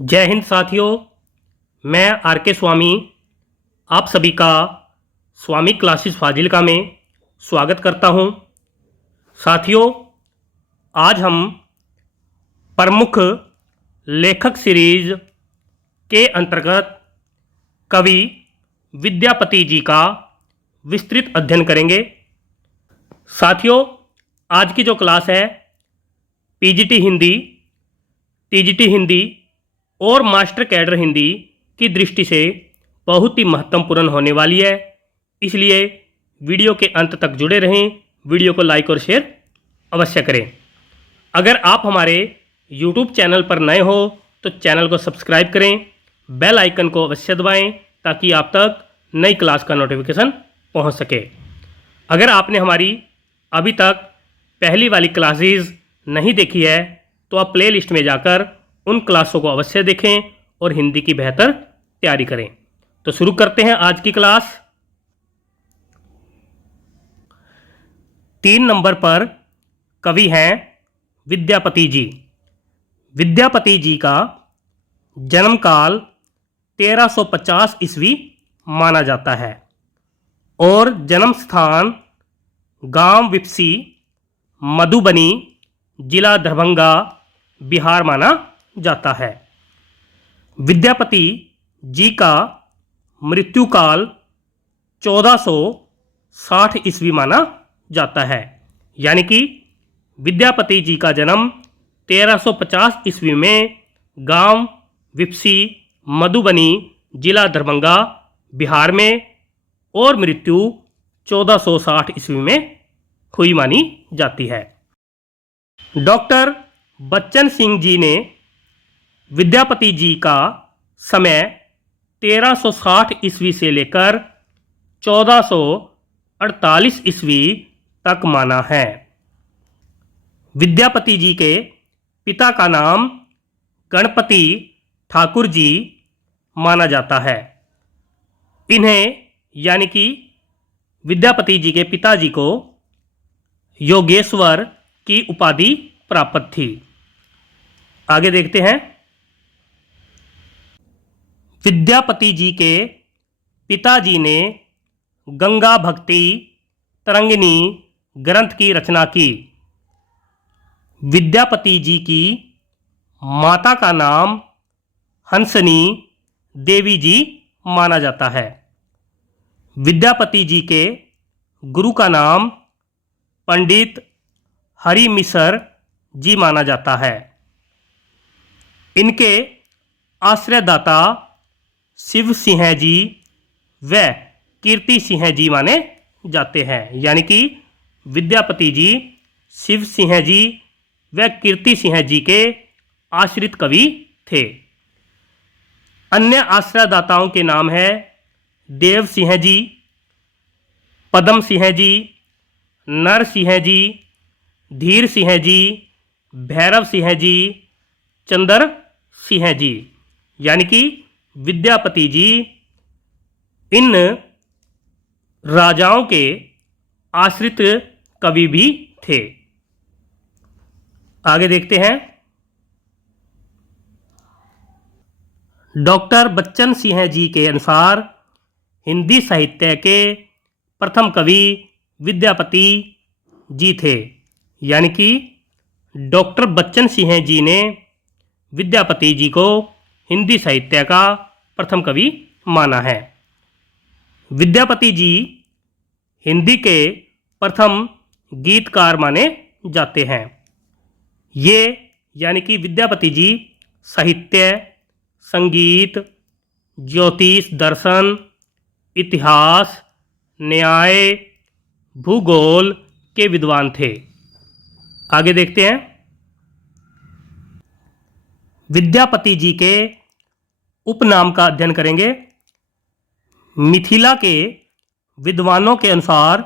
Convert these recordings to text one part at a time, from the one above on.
जय हिंद साथियों। मैं आर के स्वामी आप सभी का स्वामी क्लासेस फाजिलका में स्वागत करता हूं। साथियों, आज हम प्रमुख लेखक सीरीज के अंतर्गत कवि विद्यापति जी का विस्तृत अध्ययन करेंगे। साथियों, आज की जो क्लास है पीजीटी हिंदी, टीजीटी हिंदी और मास्टर कैडर हिंदी की दृष्टि से बहुत ही महत्वपूर्ण होने वाली है, इसलिए वीडियो के अंत तक जुड़े रहें। वीडियो को लाइक और शेयर अवश्य करें। अगर आप हमारे YouTube चैनल पर नए हो तो चैनल को सब्सक्राइब करें, बेल आइकन को अवश्य दबाएं ताकि आप तक नई क्लास का नोटिफिकेशन पहुंच सके। अगर आपने हमारी अभी तक पहली वाली क्लासेस नहीं देखी है तो आप प्ले लिस्ट में जाकर उन क्लासों को अवश्य देखें और हिंदी की बेहतर तैयारी करें। तो शुरू करते हैं आज की क्लास। 3 नंबर पर कवि हैं विद्यापति जी। विद्यापति जी का जन्म काल 1350 ईस्वी माना जाता है और जन्म स्थान गांव विपसी, मधुबनी, जिला दरभंगा, बिहार माना जाता है। विद्यापति जी का मृत्यु काल 1460 ईस्वी माना जाता है, यानी कि विद्यापति जी का जन्म 1350 ईस्वी में गांव विपसी, मधुबनी, जिला दरभंगा, बिहार में और मृत्यु 1460 ईस्वी में हुई मानी जाती है। डॉक्टर बच्चन सिंह जी ने विद्यापति जी का समय 1360 ईस्वी से लेकर 1448 ईस्वी तक माना है। विद्यापति जी के पिता का नाम गणपति ठाकुर जी माना जाता है। इन्हें यानी कि विद्यापति जी के पिताजी को योगेश्वर की उपाधि प्राप्त थी। आगे देखते हैं। विद्यापति जी के पिताजी ने गंगा भक्ति तरंगिणी ग्रंथ की रचना की। विद्यापति जी की माता का नाम हंसनी देवी जी माना जाता है। विद्यापति जी के गुरु का नाम पंडित हरि मिसर जी माना जाता है। इनके आश्रयदाता शिव सिंह जी व कीर्ति सिंह जी माने जाते हैं, यानी कि विद्यापति जी शिव सिंह जी व कीर्ति सिंह जी के आश्रित कवि थे। अन्य आश्रयदाताओं के नाम है देव सिंह जी, पदम सिंह जी, नर सिंह जी, धीर सिंह जी, भैरव सिंह जी, चंद्र सिंह जी, यानी कि विद्यापति जी इन राजाओं के आश्रित कवि भी थे। आगे देखते हैं। डॉक्टर बच्चन सिंह जी के अनुसार हिंदी साहित्य के प्रथम कवि विद्यापति जी थे, यानी कि डॉक्टर बच्चन सिंह जी ने विद्यापति जी को हिंदी साहित्य का प्रथम कवि माना है। विद्यापति जी हिंदी के प्रथम गीतकार माने जाते हैं। ये यानी कि विद्यापति जी साहित्य, संगीत, ज्योतिष, दर्शन, इतिहास, न्याय, भूगोल के विद्वान थे। आगे देखते हैं। विद्यापति जी के उपनाम का अध्ययन करेंगे। मिथिला के विद्वानों के अनुसार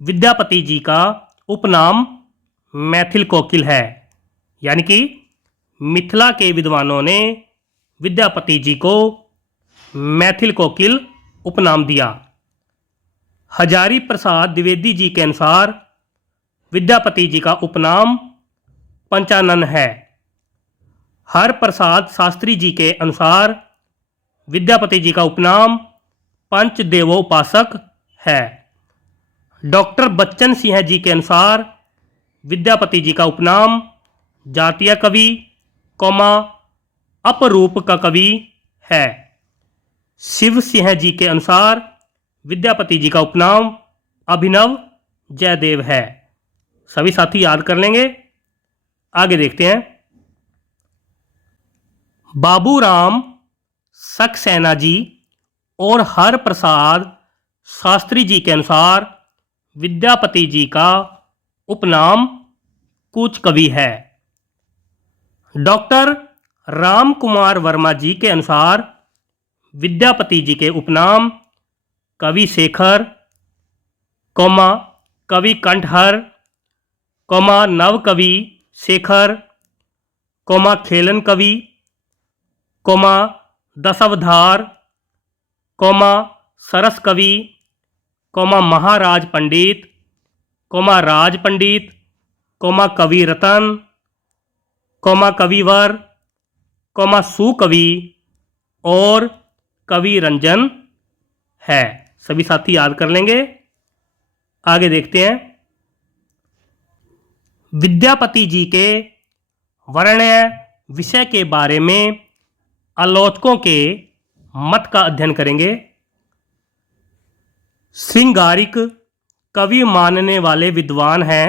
विद्यापति जी का उपनाम मैथिल कोकिल है, यानी कि मिथिला के विद्वानों ने विद्यापति जी को मैथिल कोकिल उपनाम दिया। हजारी प्रसाद द्विवेदी जी के अनुसार विद्यापति जी का उपनाम पंचानन है। हर प्रसाद शास्त्री जी के अनुसार विद्यापति जी का उपनाम पंचदेवोपासक है। डॉक्टर बच्चन सिंह जी के अनुसार विद्यापति जी का उपनाम जातीय कवि अपरूप का कवि है। शिव सिंह जी के अनुसार विद्यापति जी का उपनाम अभिनव जयदेव है। सभी साथी याद कर लेंगे। आगे देखते हैं। बाबूराम सक्सेना जी और हर प्रसाद शास्त्री जी के अनुसार विद्यापति जी का उपनाम कूच कवि है। डॉक्टर राम कुमार वर्मा जी के अनुसार विद्यापति जी के उपनाम कवि शेखर, कवि कंठहर, नव कवि शेखर, खेलन कवि, दशावतार, सरस कवि, महाराज पंडित, राज पंडित, कवि रतन, कविवर, सुकवि और कवि रंजन है। सभी साथी याद कर लेंगे। आगे देखते हैं। विद्यापति जी के वर्ण्य विषय के बारे में आलोचकों के मत का अध्ययन करेंगे। श्रृंगारिक कवि मानने वाले विद्वान हैं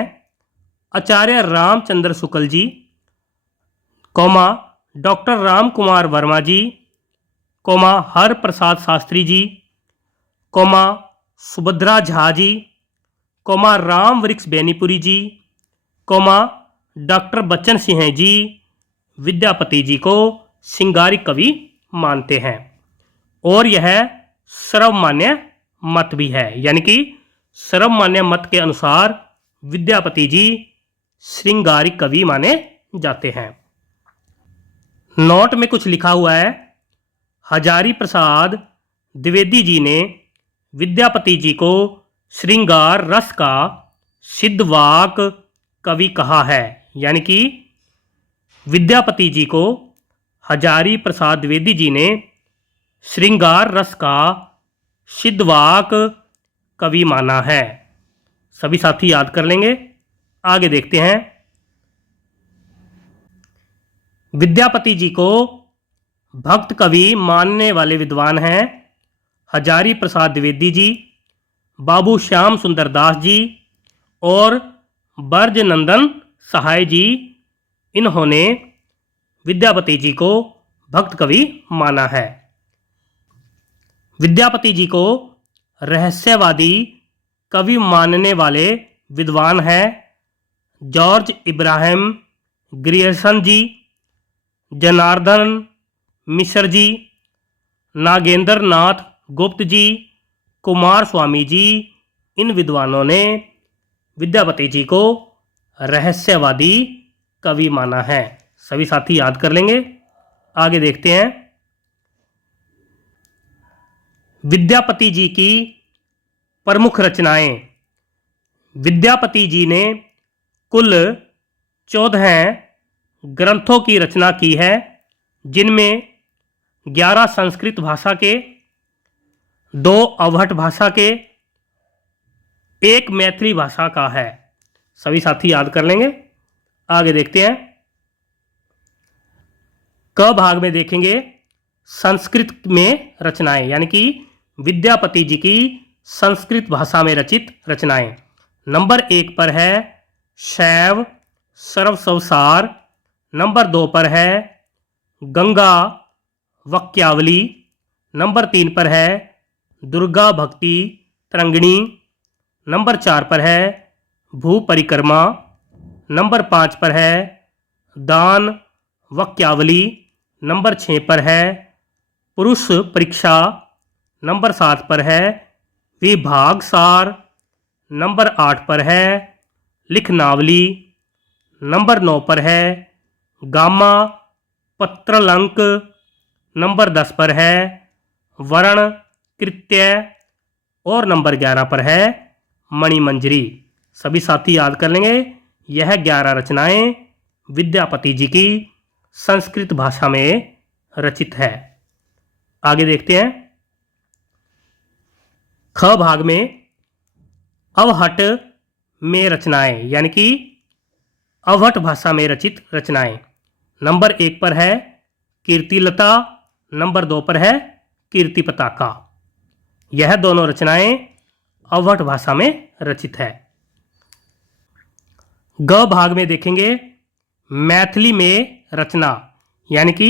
आचार्य रामचंद्र शुक्ल जी, डॉक्टर राम कुमार वर्मा जी, हर प्रसाद शास्त्री जी, सुभद्रा झा जी, राम वृक्ष बेनीपुरी जी, डॉक्टर बच्चन सिंह जी विद्यापति जी को श्रृंगारिक कवि मानते हैं और यह सर्वमान्य मत भी है, यानी कि सर्वमान्य मत के अनुसार विद्यापति जी श्रृंगारिक कवि माने जाते हैं। नोट में कुछ लिखा हुआ है। हजारी प्रसाद द्विवेदी जी ने विद्यापति जी को श्रृंगार रस का सिद्धवाक कवि कहा है, यानी कि विद्यापति जी को हजारी प्रसाद द्विवेदी जी ने श्रृंगार रस का सिद्धवाक कवि माना है। सभी साथी याद कर लेंगे। आगे देखते हैं। विद्यापति जी को भक्त कवि मानने वाले विद्वान हैं हजारी प्रसाद द्विवेदी जी, बाबू श्याम सुंदर दास जी और ब्रजनंदन सहाय जी। इन्होंने विद्यापति जी को भक्त कवि माना है। विद्यापति जी को रहस्यवादी कवि मानने वाले विद्वान हैं जॉर्ज इब्राहिम ग्रियर्सन जी, जनार्दन मिश्र जी, नागेंद्र नाथ गुप्त जी, कुमार स्वामी जी। इन विद्वानों ने विद्यापति जी को रहस्यवादी कवि माना है। सभी साथी याद कर लेंगे। आगे देखते हैं। विद्यापति जी की प्रमुख रचनाएं। विद्यापति जी ने कुल 14 ग्रंथों की रचना की है, जिनमें 11 संस्कृत भाषा के, 2 अवहट भाषा के, 1 मैथिली भाषा का है। सभी साथी याद कर लेंगे। आगे देखते हैं। क भाग में देखेंगे संस्कृत में रचनाएं, यानी कि विद्यापति जी की संस्कृत भाषा में रचित रचनाएं। नंबर 1 पर है शैव सर्वसंसार, नंबर 2 पर है गंगा वक्यावली, नंबर 3 पर है दुर्गा भक्ति तरंगिणी, नंबर 4 पर है भू परिक्रमा, नंबर 5 पर है दान वक्यावली, नंबर 6 पर है पुरुष परीक्षा, नंबर 7 पर है विभाग सार, नंबर 8 पर है लिखनावली, नंबर 9 पर है गामा पत्रलंक, नंबर 10 पर है वर्ण कृत्य और नंबर 11 पर है मणिमंजरी। सभी साथी याद कर लेंगे। यह 11 रचनाएं विद्यापति जी की संस्कृत भाषा में रचित है। आगे देखते हैं। ख भाग में अवहट में रचनाएं, यानी कि अवहट भाषा में रचित रचनाएं। नंबर 1 पर है कीर्तिलता, नंबर 2 पर है कीर्ति पताका। यह दोनों रचनाएं अवहट भाषा में रचित है। ग भाग में देखेंगे मैथिली में रचना, यानी कि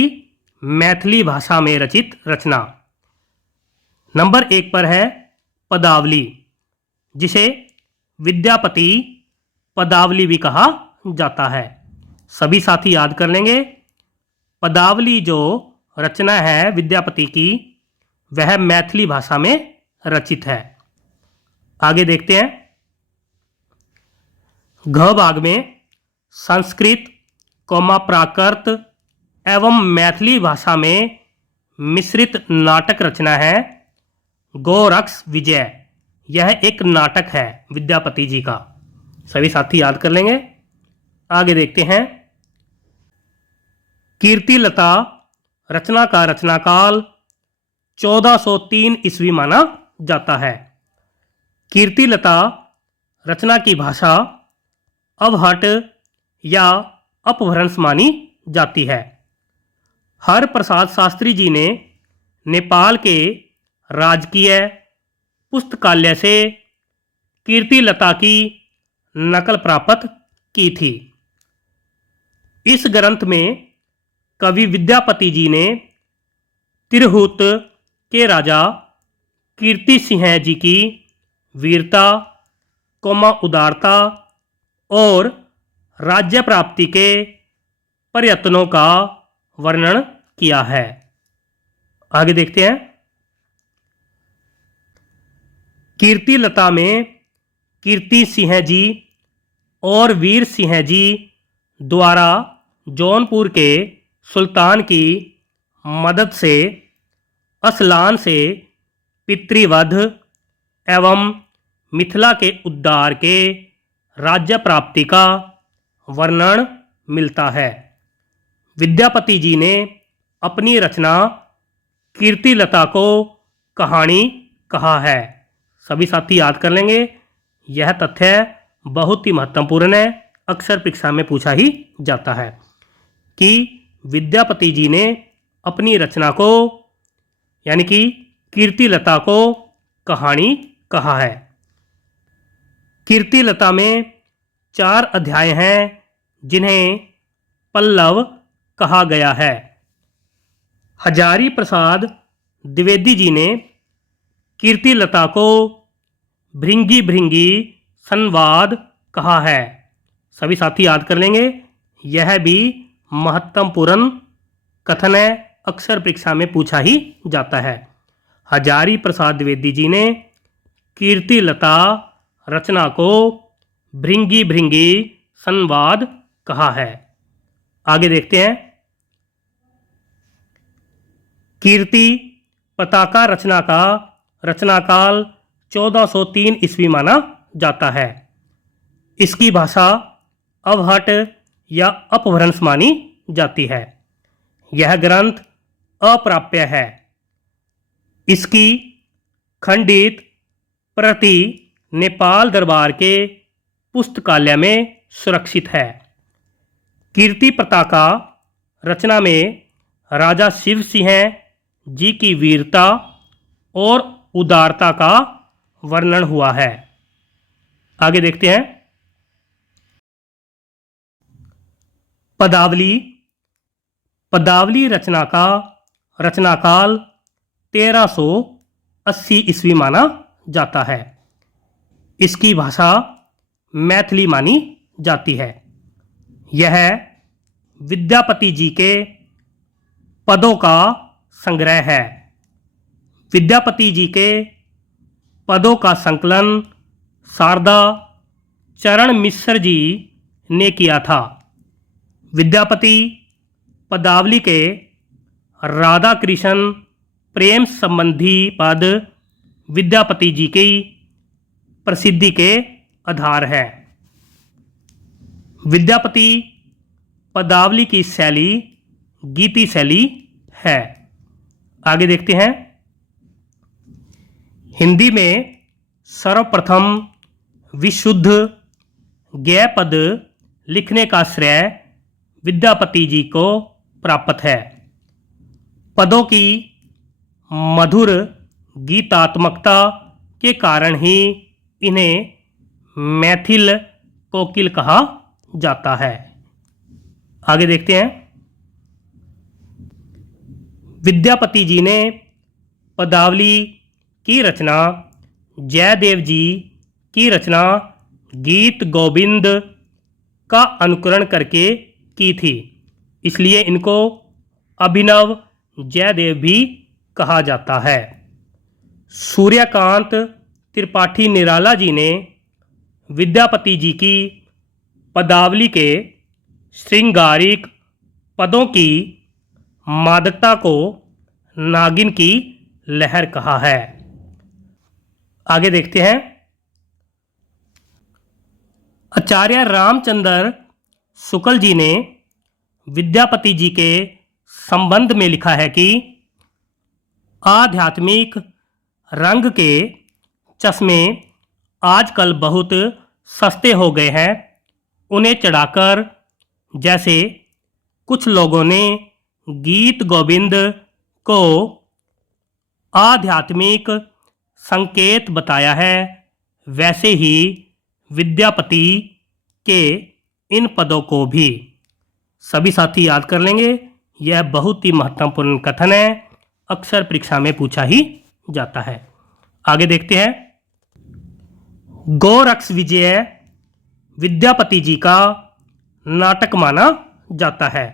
मैथिली भाषा में रचित रचना। नंबर 1 पर है पदावली, जिसे विद्यापति पदावली भी कहा जाता है। सभी साथी याद कर लेंगे। पदावली जो रचना है विद्यापति की, वह मैथिली भाषा में रचित है। आगे देखते हैं। घ भाग में संस्कृत, प्राकृत एवं मैथिली भाषा में मिश्रित नाटक रचना है गोरक्ष विजय। यह एक नाटक है विद्यापति जी का। सभी साथी याद कर लेंगे। आगे देखते हैं। कीर्तिलता रचना का रचनाकाल 1403 ईस्वी माना जाता है। कीर्तिलता रचना की भाषा अवहट या अपभ्रंश मानी जाती है। हर प्रसाद शास्त्री जी ने नेपाल के राजकीय पुस्तकालय से कीर्तिलता की नकल प्राप्त की थी। इस ग्रंथ में कवि विद्यापति जी ने तिरहुत के राजा कीर्ति सिंह जी की वीरता, उदारता और राज्य प्राप्ति के प्रयत्नों का वर्णन किया है। आगे देखते हैं। कीर्तिलता में कीर्ति सिंह जी और वीर सिंह जी द्वारा जौनपुर के सुल्तान की मदद से असलान से पितृवध एवं मिथिला के उद्धार के राज्य प्राप्ति का वर्णन मिलता है। विद्यापति जी ने अपनी रचना कीर्तिलता को कहानी कहा है। सभी साथी याद कर लेंगे। यह तथ्य बहुत ही महत्वपूर्ण है, अक्सर परीक्षा में पूछा ही जाता है कि विद्यापति जी ने अपनी रचना को, यानी कि कीर्तिलता को कहानी कहा है। कीर्तिलता में 4 अध्याय हैं जिन्हें पल्लव कहा गया है। हजारी प्रसाद द्विवेदी जी ने कीर्तिलता को भृंगी भृंगी संवाद कहा है। सभी साथी याद कर लेंगे। यह भी महत्वपूर्ण कथन है, अक्सर परीक्षा में पूछा ही जाता है। हजारी प्रसाद द्विवेदी जी ने कीर्तिलता रचना को भृंगी भृंगी संवाद कहा है। आगे देखते हैं। कीर्ति पताका रचना का रचनाकाल 1403 ईस्वी माना जाता है। इसकी भाषा अवहट या अपभ्रंश मानी जाती है। यह ग्रंथ अप्राप्य है। इसकी खंडित प्रति नेपाल दरबार के पुस्तकालय में सुरक्षित है। कीर्ति पताका रचना में राजा शिव सिंह जी की वीरता और उदारता का वर्णन हुआ है। आगे देखते हैं। पदावली पदावली रचना का रचनाकाल 1380 ईस्वी माना जाता है। इसकी भाषा मैथिली मानी जाती है। यह विद्यापति जी के पदों का संग्रह है। विद्यापति जी के पदों का संकलन शारदा चरण मिश्र जी ने किया था। विद्यापति पदावली के राधा कृष्ण प्रेम संबंधी पद विद्यापति जी की प्रसिद्धि के आधार है। विद्यापति पदावली की शैली गीति शैली है। आगे देखते हैं। हिंदी में सर्वप्रथम विशुद्ध ज्ञ पद लिखने का श्रेय विद्यापति जी को प्राप्त है। पदों की मधुर गीतात्मकता के कारण ही इन्हें मैथिल कोकिल कहा जाता है। आगे देखते हैं। विद्यापति जी ने पदावली की रचना जयदेव जी की रचना गीत गोविंद का अनुकरण करके की थी, इसलिए इनको अभिनव जयदेव भी कहा जाता है। सूर्यकांत त्रिपाठी निराला जी ने विद्यापति जी की पदावली के श्रृंगारिक पदों की मादकता को नागिन की लहर कहा है। आगे देखते हैं। आचार्य रामचंद्र शुक्ल जी ने विद्यापति जी के संबंध में लिखा है कि आध्यात्मिक रंग के चश्मे आजकल बहुत सस्ते हो गए हैं। उन्हें चढ़ाकर जैसे कुछ लोगों ने गीत गोविंद को आध्यात्मिक संकेत बताया है, वैसे ही विद्यापति के इन पदों को भी। सभी साथी याद कर लेंगे, यह बहुत ही महत्वपूर्ण कथन है, अक्सर परीक्षा में पूछा ही जाता है। आगे देखते हैं। गोरक्ष विजय विद्यापति जी का नाटक माना जाता है।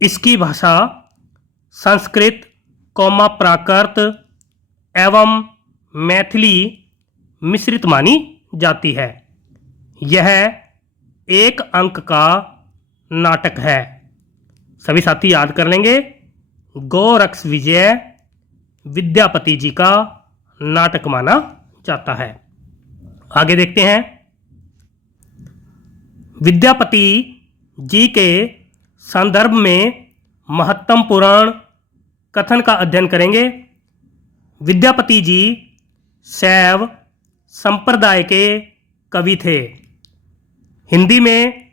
इसकी भाषा संस्कृत कौमा प्राकृत एवं मैथिली मिश्रित मानी जाती है। यह एक अंक का नाटक है। सभी साथी याद कर लेंगे, गोरक्ष विजय विद्यापति जी का नाटक माना जाता है। आगे देखते हैं। विद्यापति जी के संदर्भ में महत्वपूर्ण कथन का अध्ययन करेंगे। विद्यापति जी शैव संप्रदाय के कवि थे। हिंदी में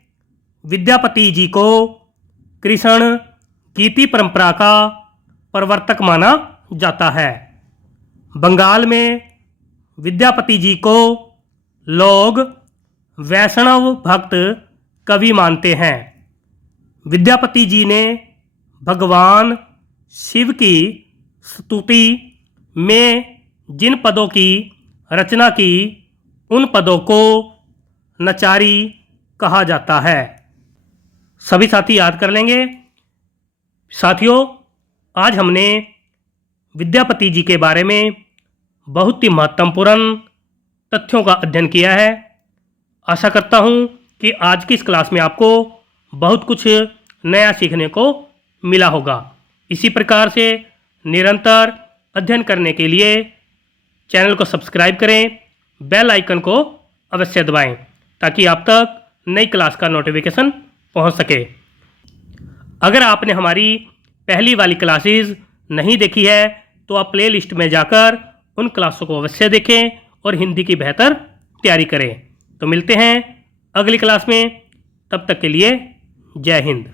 विद्यापति जी को कृष्ण गीति परंपरा का प्रवर्तक माना जाता है। बंगाल में विद्यापति जी को लोग वैष्णव भक्त कवि मानते हैं। विद्यापति जी ने भगवान शिव की स्तुति में जिन पदों की रचना की, उन पदों को नचारी कहा जाता है। सभी साथी याद कर लेंगे। साथियों, आज हमने विद्यापति जी के बारे में बहुत ही महत्वपूर्ण तथ्यों का अध्ययन किया है। आशा करता हूँ कि आज की इस क्लास में आपको बहुत कुछ नया सीखने को मिला होगा। इसी प्रकार से निरंतर अध्ययन करने के लिए चैनल को सब्सक्राइब करें, बेल आइकन को अवश्य दबाएं ताकि आप तक नई क्लास का नोटिफिकेशन पहुंच सके। अगर आपने हमारी पहली वाली क्लासेस नहीं देखी है तो आप प्ले लिस्ट में जाकर उन क्लासों को अवश्य देखें और हिंदी की बेहतर तैयारी करें। तो मिलते हैं अगली क्लास में, तब तक के लिए जय हिंद।